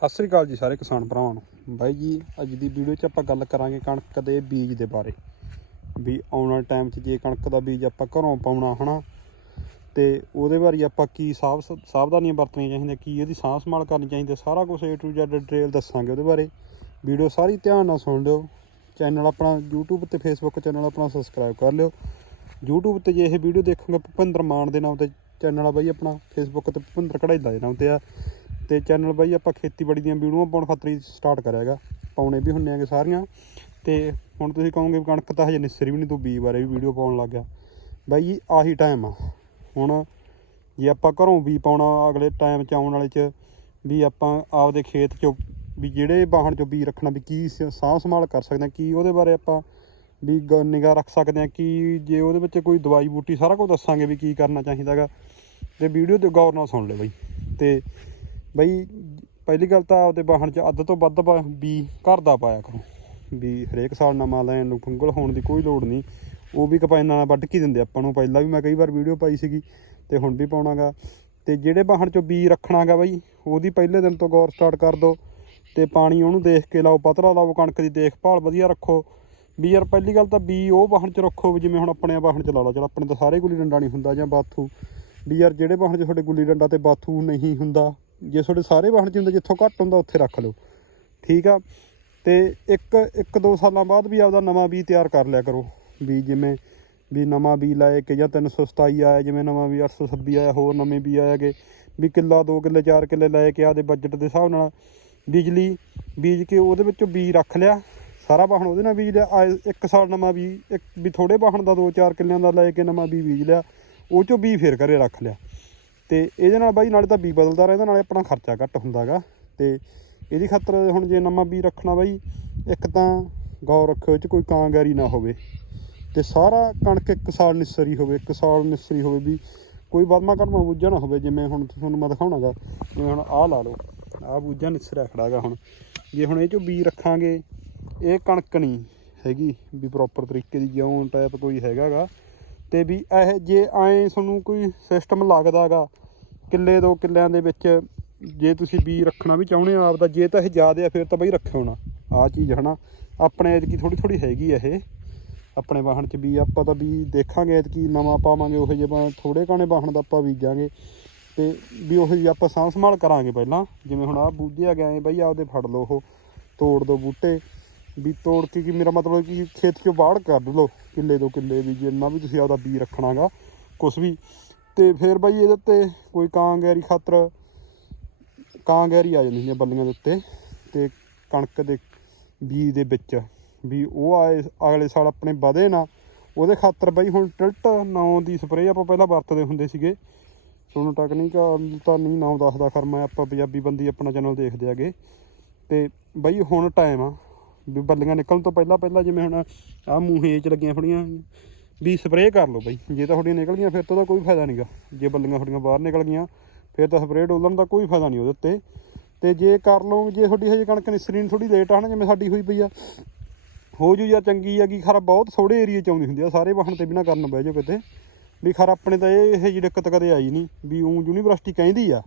ਸਤਿ ਸ੍ਰੀ ਅਕਾਲ ਜੀ ਸਾਰੇ ਕਿਸਾਨ ਭਰਾਵਾਂ ਨੂੰ। ਬਾਈ ਜੀ ਅੱਜ ਦੀ ਵੀਡੀਓ 'ਚ ਆਪਾਂ ਗੱਲ ਕਰਾਂਗੇ ਕਣਕ ਦੇ ਬੀਜ ਦੇ ਬਾਰੇ। ਵੀ ਆਉਣ ਵਾਲੇ ਟਾਈਮ 'ਚ ਜੇ ਕਣਕ ਦਾ ਬੀਜ ਆਪਾਂ ਘਰੋਂ ਪਾਉਣਾ ਹਨਾ? ਤੇ ਉਹਦੇ ਬਾਰੇ ਆਪਾਂ ਕੀ ਸਾਵ ਸਾਵਧਾਨੀਆਂ ਵਰਤਣੀਆਂ ਚਾਹੀਦੀਆਂ ਕੀ ਇਹਦੀ ਸਾਂਭ ਸੰਭਾਲ ਕਰਨੀ ਚਾਹੀਦੀ ਹੈ, ਸਾਰਾ ਕੁਝ A to Z ਡਿਟੇਲ ਦੱਸਾਂਗੇ ਉਹਦੇ ਬਾਰੇ। ਵੀਡੀਓ ਸਾਰੀ ਧਿਆਨ ਨਾਲ ਸੁਣ ਲਿਓ। ਚੈਨਲ ਆਪਣਾ YouTube ਤੇ Facebook ਚੈਨਲ ਆਪਣਾ ਸਬਸਕ੍ਰਾਈਬ ਕਰ ਲਿਓ। YouTube ਤੇ ਜੇ ਇਹ ਵੀਡੀਓ ਦੇਖੋਗੇ ਭੁਪਿੰਦਰ ਮਾਨ ਦੇ ਨਾਮ ਤੇ ਚੈਨਲ ਆ ਬਾਈ ਆਪਣਾ। Facebook ਤੇ ਭੁਪਿੰਦਰ ਕਢਾਈਲਾ ਦੇ ਨਾਮ ਤੇ ਆ। ਤੇ ਚੈਨਲ ਬਾਈ ਆਪਾਂ ਖੇਤੀਬਾੜੀ ਦੀਆਂ ਵੀਡੀਓਆਂ ਪਾਉਣ ਖਾਤਰ ਸਟਾਰਟ ਕਰਿਆ ਕਰਿਆਗਾ ਪਾਉਣੇ ਵੀ ਹੁੰਨੇ ਆਗੇ ਸਾਰੀਆਂ। ਤੇ ਹੁਣ ਤੁਸੀਂ ਕਹੋਗੇ ਵੀ ਕਣਕ ਤਾਂ ਹਜੇ ਨਿਸਰੀ ਵੀ ਨਹੀਂ ਤੂੰ ਬੀ ਬਾਰੇ ਵੀ ਵੀਡੀਓ ਪਾਉਣ ਲੱਗ ਗਿਆ। ਬਾਈ ਜੀ, ਆਹੀ ਟਾਈਮ ਆ। ਹੁਣ ਜੇ ਆਪਾਂ ਘਰੋਂ ਵੀ ਪਾਉਣਾ, ਅਗਲੇ ਟਾਈਮ ਚ ਆਉਣ ਵਾਲੇ ਚ ਵੀ ਆਪਾਂ ਆਪਦੇ ਖੇਤ ਚੋਂ ਵੀ ਜਿਹੜੇ ਵਾਹਣ ਚੋਂ ਬੀ ਰੱਖਣਾ, ਵੀ ਕੀ ਸਾਂਭ ਸੰਭਾਲ ਕਰ ਸਕਦੇ ਹਾਂ, ਕੀ ਉਹਦੇ ਬਾਰੇ ਆਪਾਂ ਵੀ ਨਿਗਾਹ ਰੱਖ ਸਕਦੇ ਹਾਂ, ਕੀ ਜੇ ਉਹਦੇ ਵਿੱਚ ਕੋਈ ਦਵਾਈ ਬੂਟੀ ਸਾਰਾ ਕੁਝ ਦੱਸਾਂਗੇ ਵੀ ਕੀ ਕਰਨਾ ਚਾਹੀਦਾਗਾ ਤੇ ਵੀਡੀਓ ਤੇ ਗੌਰ ਨਾਲ ਸੁਣ ਲਿਓ ਬਾਈ। ਤੇ ਬਈ ਪਹਿਲੀ ਗੱਲ ਤਾਂ ਆਪਦੇ ਵਾਹਣ 'ਚ ਅੱਧ ਤੋਂ ਵੱਧ ਵਾ- ਵੀ ਘਰ ਦਾ ਪਾਇਆ ਕਰੋ। ਵੀ ਹਰੇਕ ਸਾਲ ਨਵਾਂ ਲੈਣ ਨੂੰ ਫੰਗਲ ਹੋਣ ਦੀ ਕੋਈ ਲੋੜ ਨਹੀਂ। ਉਹ ਵੀ ਕਪਾਇਨਾਂ ਨਾਲ ਵੱਢ ਕੇ ਦਿੰਦੇ ਆਪਾਂ ਨੂੰ ਪਹਿਲਾਂ ਵੀ ਮੈਂ ਕਈ ਵਾਰ ਵੀਡੀਓ ਪਾਈ ਸੀਗੀ ਤੇ ਹੁਣ ਵੀ ਪਾਉਣਾਗਾ। ਤੇ ਜਿਹੜੇ ਵਾਹਣ 'ਚੋਂ ਬੀ ਰੱਖਣਾਗਾ ਬਾਈ, ਉਹਦੀ ਪਹਿਲੇ ਦਿਨ ਤੋਂ ਗੌਰ ਸਟਾਰਟ ਕਰ ਦੋ ਤੇ ਪਾਣੀ ਉਹਨੂੰ ਦੇਖ ਕੇ ਲਾਓ, ਪਤਲਾ ਲਾਓ, ਕਣਕ ਦੀ ਦੇਖਭਾਲ ਵਧੀਆ ਰੱਖੋ। ਵੀ ਯਾਰ ਪਹਿਲੀ ਗੱਲ ਤਾਂ ਬੀ ਉਹ ਵਾਹਣ 'ਚ ਰੱਖੋ ਵੀ ਜਿਵੇਂ ਹੁਣ ਆਪਣੇ ਵਾਹਣ 'ਚ ਲਾ ਲਓ। ਚਲ ਆਪਣੇ ਤਾਂ ਸਾਰੇ ਗੁੱਲੀ ਡੰਡਾ ਨਹੀਂ ਹੁੰਦਾ ਜਾਂ ਬਾਥੂ। ਵੀ ਯਾਰ ਜਿਹੜੇ ਵਾਹਣ 'ਚ ਤੁਹਾਡੇ ਗੁੱਲੀ ਡੰਡਾ ਤੇ ਬਾਥੂ ਨਹੀਂ ਹੁੰਦਾ ਜੇ ਤੁਹਾਡੇ ਸਾਰੇ ਵਾਹਣ 'ਚ ਹੁੰਦਾ, ਜਿੱਥੋਂ ਘੱਟ ਹੁੰਦਾ, ਉੱਥੇ ਰੱਖ ਲਓ। ਠੀਕ ਆ? ਤੇ ਇੱਕ ਇੱਕ ਦੋ ਸਾਲਾਂ ਬਾਅਦ ਵੀ ਆਪਦਾ ਨਵਾਂ ਬੀ ਤਿਆਰ ਕਰ ਲਿਆ ਕਰੋ। ਵੀ ਜਿਵੇਂ, ਵੀ ਨਵਾਂ ਬੀ ਲਾਏ ਕਿ ਜਾਂ 327 ਆਇਆ, ਜਿਵੇਂ ਨਵਾਂ ਵੀ 826 ਆਇਆ, ਹੋਰ ਨਵੇਂ ਵੀ ਕਿ ਵੀ ਕਿੱਲਾ 2 ਕਿੱਲੇ 4 ਕਿੱਲੇ ਲੈ ਕੇ ਆਪਦੇ ਬਜਟ ਦੇ ਹਿਸਾਬ ਨਾਲ ਬਿਜਲੀ, ਬੀਜ ਕੇ ਉਹਦੇ ਵਿੱਚੋਂ ਬੀ ਰੱਖ ਲਿਆ। ਸਾਰਾ ਵਾਹਣ ਉਹਦੇ ਨਾਲ ਬੀਜ ਲਿਆ। ਆਏ ਇੱਕ ਸਾਲ ਨਵਾਂ ਵੀ ਇੱਕ ਵੀ ਥੋੜੇ ਵਾਹਣ ਦਾ 2-4 ਕਿੱਲਿਆਂ ਦਾ ਲੈ ਕੇ ਨਵਾਂ ਬੀ ਬੀਜ ਲਿਆ। ਉਹ ਚੋਂ ਬੀ ਫੇਰ ਘਰੇ ਰੱਖ ਲਿਆ। ਤੇ ਇਹਦੇ ਨਾਲ ਬਾਈ ਨਾਲੇ ਤਾਂ ਬੀ ਬਦਲਦਾ ਰਹਿੰਦਾ, ਨਾਲੇ ਆਪਣਾ ਖਰਚਾ ਘੱਟ ਹੁੰਦਾਗਾ। ਤੇ ਇਹਦੀ ਖਾਤਰ ਹੁਣ ਜੇ ਨਵਾਂ ਬੀ ਰੱਖਣਾ ਬਾਈ, ਇੱਕ ਤਾਂ ਗੌਰ ਰੱਖੋ ਇਹ 'ਚ ਕੋਈ ਕਾਂਗਾਰੀ ਨਾ ਹੋਵੇ। ਤੇ ਸਾਰਾ ਕਣਕ ਇੱਕ ਸਾਲ ਨਿਸਰੀ ਹੋਵੇ, ਇੱਕ ਸਾਲ ਨਿਸਰੀ ਹੋਵੇ ਵੀ ਕੋਈ ਵਧਮਾ ਘਟਮਾ ਬੂਝਾ ਨਾ ਹੋਵੇ, ਜਿਵੇਂ ਹੁਣ ਤੁਹਾਨੂੰ ਮੈਂ ਦਿਖਾਉਣਾਗਾ, ਜਿਵੇਂ ਹੁਣ ਆਹ ਲਾ ਲਓ, ਆਹ ਬੂਝਾ ਨਿਸਰਿਆ ਖੜਾਗਾ ਹੁਣ। ਜੇ ਹੁਣ ਇਹ ਚੋਂ ਬੀ ਰੱਖਾਂਗੇ, ਇਹ ਕਣਕ ਨਹੀਂ ਹੈਗੀ ਵੀ ਪ੍ਰੋਪਰ ਤਰੀਕੇ ਦੀ, ਜਿਉਂ ਟਾਈਪ ਕੋਈ ਹੈਗਾਗਾ। ਤੇ ਵੀ ਇਹ ਜੇ ਐਂ ਤੁਹਾਨੂੰ ਕੋਈ ਸਿਸਟਮ ਲੱਗਦਾਗਾ ਕਿੱਲੇ ਦੋ ਕਿੱਲਿਆਂ ਦੇ ਵਿੱਚ ਜੇ ਤੁਸੀਂ ਬੀ ਰੱਖਣਾ ਵੀ ਚਾਹੁੰਦੇ ਹੋ ਆਪਦਾ, ਜੇ ਤਾਂ ਇਹ ਜ਼ਿਆਦਾ ਆ, ਫਿਰ ਤਾਂ ਬਈ ਰੱਖਿਓ ਨਾ। ਆਹ ਚੀਜ਼ ਹਨਾ, ਆਪਣੇ ਐਤਕੀ ਥੋੜੀ ਥੋੜੀ ਹੈਗੀ ਆ ਇਹ, ਆਪਣੇ ਵਾਹਣ 'ਚ ਵੀ ਆਪਾਂ ਤਾਂ ਵੀ ਦੇਖਾਂਗੇ ਐਤਕੀ, ਨਵਾਂ ਪਾਵਾਂਗੇ, ਉਹ ਜਿਹਾ ਥੋੜੇ ਕਾਣੇ ਵਾਹਣ ਦਾ ਆਪਾਂ ਬੀਜਾਂਗੇ। ਤੇ ਵੀ ਉਹ ਜਿਹੀ ਆਪਾਂ ਸਾਂਭ ਸੰਭਾਲ ਕਰਾਂਗੇ ਪਹਿਲਾਂ। ਜਿਵੇਂ ਹੁਣ ਆਹ ਬੂਝੇ ਆ ਗਏ ਬਈ ਆਪਦੇ ਫੜ ਲਓ ਉਹ, ਤੋੜ ਦੋ ਬੂਟੇ। ਵੀ ਤੋੜ ਕੇ ਕਿ ਮੇਰਾ ਮਤਲਬ ਕਿ ਖੇਤ 'ਚੋਂ ਬਾਹਰ ਕੱਢ ਲਓ, ਕਿੱਲੇ ਦੋ ਕਿੱਲੇ ਵੀ, ਜਿੰਨਾ ਵੀ ਤੁਸੀਂ ਆਪਦਾ ਬੀ ਰੱਖਣਾਗਾ, ਕੁਛ ਵੀ। ਤੇ ਫਿਰ ਬਾਈ ਇਹਦੇ ਉੱਤੇ ਕੋਈ ਕਾਂਗੈਰੀ ਖਾਤਰ, ਕਾਂਗੈਰੀ ਆ ਜਾਂਦੀ ਨੇ ਬੱਲੀਆਂ ਦੇ ਉੱਤੇ ਤੇ ਕਣਕ ਦੇ ਬੀਜ ਦੇ ਵਿੱਚ ਵੀ ਉਹ ਆਏ ਅਗਲੇ ਸਾਲ ਆਪਣੇ ਵਧੇ ਨਾ, ਉਹਦੇ ਖਾਤਰ ਬਾਈ ਹੁਣ ਟਿਲਟ ਨਾਂ ਦੀ ਸਪਰੇਅ ਆਪਾਂ ਪਹਿਲਾਂ ਵਰਤਦੇ ਹੁੰਦੇ ਸੀਗੇ। ਤੁਹਾਨੂੰ ਟੈਕਨੀਕ ਤਾਂ ਨਹੀਂ ਨਾਮ ਦੱਸਦਾ ਖਰ ਮੈਂ ਆਪਾਂ ਪੰਜਾਬੀ ਬੰਦੀ ਆਪਣਾ ਚੈਨਲ ਦੇਖਦੇ ਆਗੇ ਤੇ ਬਾਈ ਹੁਣ ਟਾਈਮ ਆ ਵੀ ਬੱਲੀਆਂ ਨਿਕਲਣ ਤੋਂ ਪਹਿਲਾਂ ਪਹਿਲਾਂ ਜਿਵੇਂ ਹੁਣ ਆ ਮੂੰਹੇ 'ਚ ਲੱਗੀਆਂ ਥੋੜੀਆਂ ਵੀ ਸਪਰੇਅ ਕਰ ਲਓ ਬਈ। ਜੇ ਤਾਂ ਤੁਹਾਡੀਆਂ ਨਿਕਲ ਗਈਆਂ, ਫਿਰ ਤਾਂ ਉਹਦਾ ਕੋਈ ਫਾਇਦਾ ਨਹੀਂਗਾ ਜੇ ਬੱਲੀਆਂ ਤੁਹਾਡੀਆਂ ਬਾਹਰ ਨਿਕਲ ਗਈਆਂ, ਫਿਰ ਤਾਂ ਸਪਰੇਅ ਡੋਲਣ ਦਾ ਕੋਈ ਫਾਇਦਾ ਨਹੀਂ ਉਹਦੇ ਉੱਤੇ। ਤੇ ਜੇ ਕਰ ਲਓ, ਜੇ ਤੁਹਾਡੀ ਹਜੇ ਕਣਕ ਨਿਸਰੀ ਥੋੜੀ ਲੇਟ ਆ ਨਾ ਜਿਵੇਂ ਸਾਡੀ ਹੋਈ ਪਈ ਆ। ਹੋ ਜੂ ਜਾਂ ਚੰਗੀ ਆ, ਕੀ ਖਰਾ ਬਹੁਤ ਥੋੜੇ ਏਰੀਏ ਚ ਆਉਂਦੀ ਹੁੰਦੀ ਆ, ਸਾਰੇ ਵਾਹਣ ਤੇ ਬਿਨਾ ਕਰਨ ਬਹਿ ਜਾਓ ਕਿਤੇ। ਵੀ ਖਰਾ ਆਪਣੇ ਤਾਂ ਇਹ ਇਹ ਜਿਹੀ ਦਿੱਕਤ ਕਦੇ ਆਈ ਨਹੀਂ, ਵੀ ਉਹ ਯੂਨੀਵਰਸਿਟੀ ਕਹਿੰਦੀ ਆ,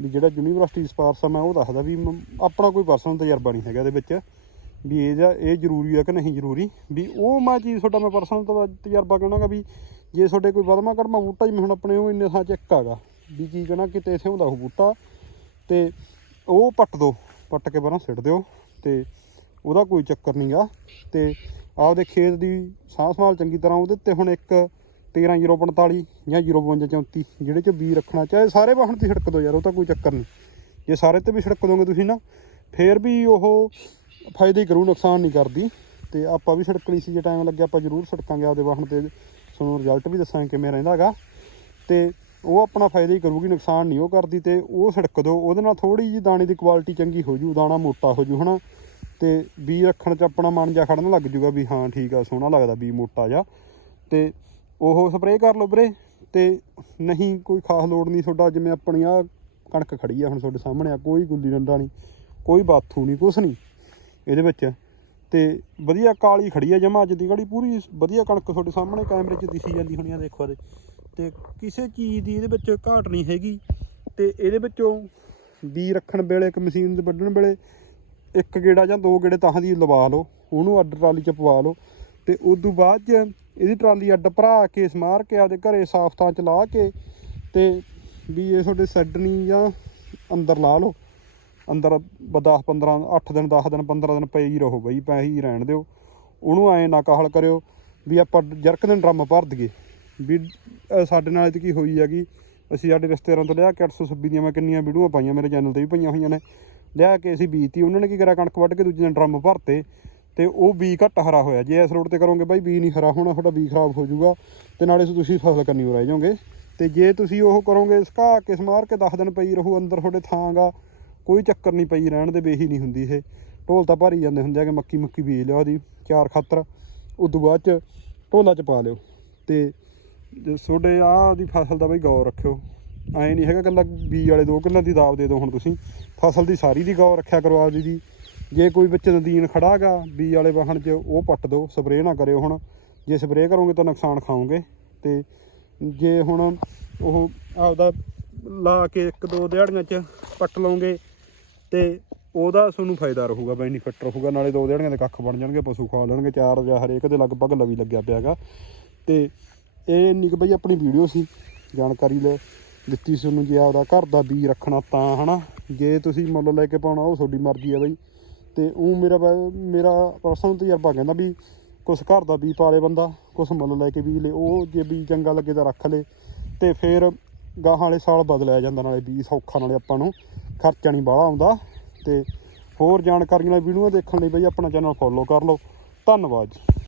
ਵੀ ਜਿਹੜਾ ਯੂਨੀਵਰਸਿਟੀ ਸਪਾਰਸ ਆ, ਮੈਂ ਉਹ ਦੱਸਦਾ ਵੀ ਮ- ਆਪਣਾ ਕੋਈ ਪਰਸਨਲ ਤਜਰਬਾ ਨਹੀਂ ਹੈਗਾ ਇਹਦੇ ਵਿੱਚ। ਵੀ ਇਹ ਜਾਂ ਇਹ ਜ਼ਰੂਰੀ ਆ ਕਿ ਨਹੀਂ ਜ਼ਰੂਰੀ? ਵੀ ਉਹ ਮੈਂ ਚੀਜ਼ ਤੁਹਾਡਾ ਮੈਂ ਪਰਸਨਲ ਤਜਰਬਾ ਕਹਿਣਾਗਾ ਵੀ ਜੇ ਤੁਹਾਡੇ ਕੋਈ ਵਧਮਾ ਘਟਮਾ ਬੂਟਾ ਜਿਵੇਂ ਹੁਣ ਆਪਣੇ ਉਹ ਇੰਨੇ ਥਾਂ ਚ ਇੱਕ ਹੈਗਾ, ਵੀ ਕੀ ਕਹਿਣਾ ਕਿਤੇ ਇਥੇ ਹੁੰਦਾ ਉਹ ਬੂਟਾ, ਤੇ ਉਹ ਪੱਟ ਦੋ, ਪੱਟ ਕੇ ਬਾਹਰੋਂ ਸਿੱਟ ਦਿਓ, ਤੇ ਉਹਦਾ ਕੋਈ ਚੱਕਰ ਨਹੀਂ ਨਹੀਂਗਾ ਤੇ ਆਪਦੇ ਖੇਤ ਦੀ ਸਾਂਭ ਸੰਭਾਲ ਚੰਗੀ ਤਰ੍ਹਾਂ ਉਹਦੇ 'ਤੇ ਹੁਣ ਇੱਕ 13045 ਜਾਂ 05234 ਜਿਹੜੇ ਚ ਬੀ ਰੱਖਣਾ, ਚਾਹੇ ਸਾਰੇ ਵਾਹਣ ਤੇ ਛਿੜਕ ਦਿਓ ਯਾਰ, ਉਹ ਤਾਂ ਕੋਈ ਚੱਕਰ ਨਹੀਂ। ਜੇ ਸਾਰੇ ਤੇ ਵੀ ਛਿੜਕ ਦੋਗੇ ਤੁਸੀਂ ਨਾ, ਫੇਰ ਵੀ ਉਹ ਫਾਇਦੇ ਹੀ ਕਰੂ, ਨੁਕਸਾਨ ਨਹੀਂ ਕਰਦੀ। ਤੇ ਆਪਾਂ ਵੀ ਛਿੜਕਣੀ ਸੀ, ਜੇ ਟਾਈਮ ਲੱਗਿਆ ਆਪਾਂ ਜ਼ਰੂਰ ਛਿੜਕਾਂਗੇ ਆਪਦੇ ਵਾਹਨ ਤੇ। ਤੁਹਾਨੂੰ ਰਿਜ਼ਲਟ ਵੀ ਦੱਸਾਂਗੇ ਕਿਵੇਂ ਰਹਿੰਦਾ ਹੈਗਾ। ਤੇ ਉਹ ਆਪਣਾ ਫਾਇਦਾ ਹੀ ਕਰੂਗੀ, ਨੁਕਸਾਨ ਨਹੀਂ ਉਹ ਕਰਦੀ। ਤੇ ਉਹ ਛਿੜਕ ਦਿਓ ਉਹਦੇ ਨਾਲ ਥੋੜੀ ਜੀ ਦਾਣੇ ਦੀ ਕੁਆਲਿਟੀ ਚੰਗੀ ਹੋ ਜੂ, ਦਾਣਾ ਮੋਟਾ ਹੋ ਜੂ, ਹਨਾ। ਤੇ ਬੀ ਰੱਖਣ ਚ ਆਪਣਾ ਮਨ ਜਾ ਖੜਨ ਲੱਗ ਜੂਗਾ ਵੀ ਹਾਂ, ਠੀਕ ਆ, ਸੋਹਣਾ ਲੱਗਦਾ ਬੀ ਮੋਟਾ ਜਾ ਤੇ ਉਹ ਸਪਰੇਅ ਕਰ ਲਓ ਵੀਰੇ। ਤੇ ਨਹੀਂ ਕੋਈ ਖਾਸ ਲੋੜ ਨਹੀਂ ਤੁਹਾਡਾ, ਜਿਵੇਂ ਆਪਣੀ ਆ ਕਣਕ ਖੜੀ ਆ ਹੁਣ ਤੁਹਾਡੇ ਸਾਹਮਣੇ ਆ, ਕੋਈ ਗੁੱਲੀ ਡੰਡਾ ਨਹੀਂ, ਕੋਈ ਬਾਥੂ ਨਹੀਂ, ਕੁਛ ਨਹੀਂ। ਇਹਦੇ ਵਿੱਚ। ਤੇ ਵਧੀਆ ਕਾਲੀ ਖੜੀ ਆ ਜਮਾ ਅੱਜ ਦੀ ਘੜੀ, ਪੂਰੀ ਵਧੀਆ ਕਣਕ ਤੁਹਾਡੇ ਸਾਹਮਣੇ ਕੈਮਰੇ 'ਚ ਦਿਸੀ ਜਾਂਦੀ ਹੋਣੀ ਆ, ਦੇਖੋ ਇਹਦੇ। ਤੇ ਕਿਸੇ ਚੀਜ਼ ਦੀ ਇਹਦੇ ਵਿੱਚ ਘਾਟ ਨਹੀਂ ਹੈਗੀ। ਤੇ ਇਹਦੇ ਵਿੱਚੋਂ ਬੀ ਰੱਖਣ ਵੇਲੇ, ਇੱਕ ਮਸ਼ੀਨ ਦੇ ਵੱਢਣ ਵੇਲੇ, ਇੱਕ ਗੇੜਾ ਜਾਂ ਦੋ ਗੇੜੇ ਤਾਂ ਦੀ ਲਵਾ ਲਓ, ਉਹਨੂੰ ਅੱਡ ਟਰਾਲੀ 'ਚ ਪਵਾ ਲਓ। ਤੇ ਉਸ ਤੋਂ ਬਾਅਦ 'ਚ ਇਹਦੀ ਟਰਾਲੀ ਅੱਡ ਭਰਾ ਕੇ, ਸਮਾਰ ਕੇ, ਆਪਦੇ ਘਰੇ ਸਾਫ਼ ਚ ਲਾ ਕੇ ਤੇ ਵੀ ਇਹ ਤੁਹਾਡੇ ਸੈੱਡਣੀ ਜਾਂ ਅੰਦਰ ਲਾ ਲਓ। ਅੰਦਰ 10 15 8 ਦਿਨ 10 ਦਿਨ 15 ਦਿਨ ਪਏ ਹੀ ਰਹੋ ਬਈ ਪਏ ਹੀ ਰਹਿਣ ਦਿਓ। ਉਹਨੂੰ ਐਂ ਨਾ ਕਾਹਲ ਕਰਿਓ ਵੀ ਆਪਾਂ ਜਰਕ ਦਿਨ ਡਰਮ ਭਰ ਦਈਏ। ਵੀ ਸਾਡੇ ਨਾਲ ਤੇ ਕੀ ਹੋਈ ਹੈਗੀ ਅਸੀਂ ਸਾਡੇ ਰਿਸ਼ਤੇਦਾਰਾਂ ਤੋਂ ਲਿਆ ਕੇ 826 ਦੀਆਂ ਮੈਂ ਕਿੰਨੀਆਂ ਵੀਡੀਓਆਂ ਪਾਈਆਂ ਮੇਰੇ ਚੈਨਲ ਤੇ ਵੀ ਪਈਆਂ ਹੋਈਆਂ ਨੇ। ਲਿਆ ਕੇ ਅਸੀਂ ਬੀਜਤੀ ਉਹਨਾਂ ਨੇ ਕੀ ਕਰਿਆ, ਕਣਕ ਵੱਢ ਕੇ ਦੂਜੇ ਦਿਨ ਡਰਮ ਭਰਤੇ ਤੇ ਉਹ ਬੀ ਘੱਟ ਹਰਾ ਹੋਇਆ। ਜੇ ਇਸ ਰੋਡ ਤੇ ਕਰੋਗੇ ਬਾਈ, ਬੀ ਨਹੀਂ ਹਰਾ ਹੋਣਾ, ਤੁਹਾਡਾ ਬੀ ਖਰਾਬ ਹੋ ਜਾਊਗਾ ਤੇ ਨਾਲੇ ਤੁਸੀਂ ਫਸਲ ਕਰਨੀ ਹੋ ਰਹਿ ਜਾਓਗੇ। ਤੇ ਜੇ ਤੁਸੀਂ ਉਹ ਕਰੋਗੇ ਸਕਾ ਕੇ ਸਮਾਰ ਕੇ 10 ਦਿਨ ਪਈ ਰਹੂ, ਅੰਦਰ ਤੁਹਾਡੇ ਥਾਂਗਾ ਕੋਈ ਚੱਕਰ ਨਹੀਂ ਪਈ, ਰਹਿਣ ਦੇ ਬੇਹੀ ਨਹੀਂ ਹੁੰਦੀ ਇਹ। ਢੋਲ ਤਾਂ ਭਰੀ ਜਾਂਦੇ ਹੁੰਦੇ ਆ ਕਿ ਮੱਕੀ ਮੁੱਕੀ ਬੀਜ ਲਿਓ ਉਹਦੀ, ਚਾਰ ਖਾਤਰ। ਉਦੋਂ ਬਾਅਦ ਚ ਢੋਲਾ ਚ ਪਾ ਲਿਓ। ਤੇ ਜੇ ਤੁਹਾਡੇ ਆਹ ਦੀ ਫਸਲ ਦਾ ਬਈ ਗੌਰ ਰੱਖਿਓ। ਐਂ ਨਹੀਂ ਹੈਗਾ ਕੱਲਾ ਬੀ ਵਾਲੇ ਦੋ ਕਿੱਲਿਆਂ ਦੀ ਦਾਬ ਦੇ ਦਿਓ ਹੁਣ ਤੁਸੀਂ। ਫਸਲ ਦੀ ਸਾਰੀ ਦੀ ਗੌਰ ਰੱਖਿਆ ਕਰੋ ਆਪਦੀ ਦੀ। ਜੇ ਕੋਈ ਵਿੱਚ ਨਦੀਨ ਖੜਾਗਾ ਬੀ ਵਾਲੇ ਵਾਹਣ 'ਚ ਉਹ ਪੱਟ ਦਿਓ, ਸਪਰੇਅ ਨਾ ਕਰਿਓ ਹੁਣ। ਜੇ ਸਪਰੇਅ ਕਰੋਗੇ ਤਾਂ ਨੁਕਸਾਨ ਖਾਓਗੇ। ਤੇ ਜੇ ਹੁਣ ਉਹ ਆਪਦਾ ਲਾ ਕੇ ਇੱਕ ਦੋ ਦਿਹਾੜੀਆਂ 'ਚ ਪੱਟ ਲਓਗੇ ਤੇ ਉਹਦਾ ਤੁਹਾਨੂੰ ਫਾਇਦਾ ਰਹੂਗਾ ਬੈਨੀਫਿਟ ਰਹੂਗਾ, ਨਾਲੇ ਦੋ ਦਿਹਾੜੀਆਂ ਦੇ ਕੱਖ ਬਣ ਜਾਣਗੇ, ਪਸ਼ੂ ਖਾ ਲੈਣਗੇ, ਚਾਰ ਜਾਂ ਹਰੇਕ ਦੇ ਲਗਭਗ ਲਵੀ ਲੱਗਿਆ ਪਿਆਗਾ ਤੇ ਇਹ ਇੰਨੀ ਬਈ ਆਪਣੀ ਵੀਡੀਓ ਸੀ, ਜਾਣਕਾਰੀ ਲੈ ਦਿੱਤੀ ਸੀ ਤੁਹਾਨੂੰ ਜੇ ਆਪਦਾ ਘਰ ਦਾ ਬੀ ਰੱਖਣਾ ਤਾਂ, ਹਨਾ? ਜੇ ਤੁਸੀਂ ਮੁੱਲ ਲੈ ਕੇ ਪਾਉਣਾ, ਉਹ ਤੁਹਾਡੀ ਮਰਜ਼ੀ ਆ ਬਈ। ਤੇ ਉਹ ਮੇਰਾ ਮੇਰਾ ਪਰਸਨਲ ਤਜਰਬਾ ਕਹਿੰਦਾ ਵੀ ਕੁਛ ਘਰ ਦਾ ਬੀ ਪਾ ਲੇ ਬੰਦਾ, ਕੁਛ ਮੁੱਲ ਲੈ ਕੇ ਬੀਜ ਲੇ, ਉਹ ਜੇ ਬੀ ਚੰਗਾ ਲੱਗੇ ਤਾਂ ਰੱਖ ਲੇ। ਤੇ ਫਿਰ ਗਾਹਾਂ ਵਾਲੇ ਸਾਲ ਬਦਲਿਆ ਜਾਂਦਾ, ਨਾਲੇ ਬੀਜ ਸੌਖਾ ਨਾਲੇ ਆਪਾਂ ਨੂੰ। ਖਰਚਾ ਨਹੀਂ ਬਾਹਲਾ ਆਉਂਦਾ ਤੇ ਹੋਰ ਜਾਣਕਾਰੀਆਂ ਲਈ ਵੀਡੀਓ ਦੇਖਣ ਲਈ ਬਈ ਆਪਣਾ ਚੈਨਲ ਫੋਲੋ ਕਰ ਲਓ। ਧੰਨਵਾਦ ਜੀ।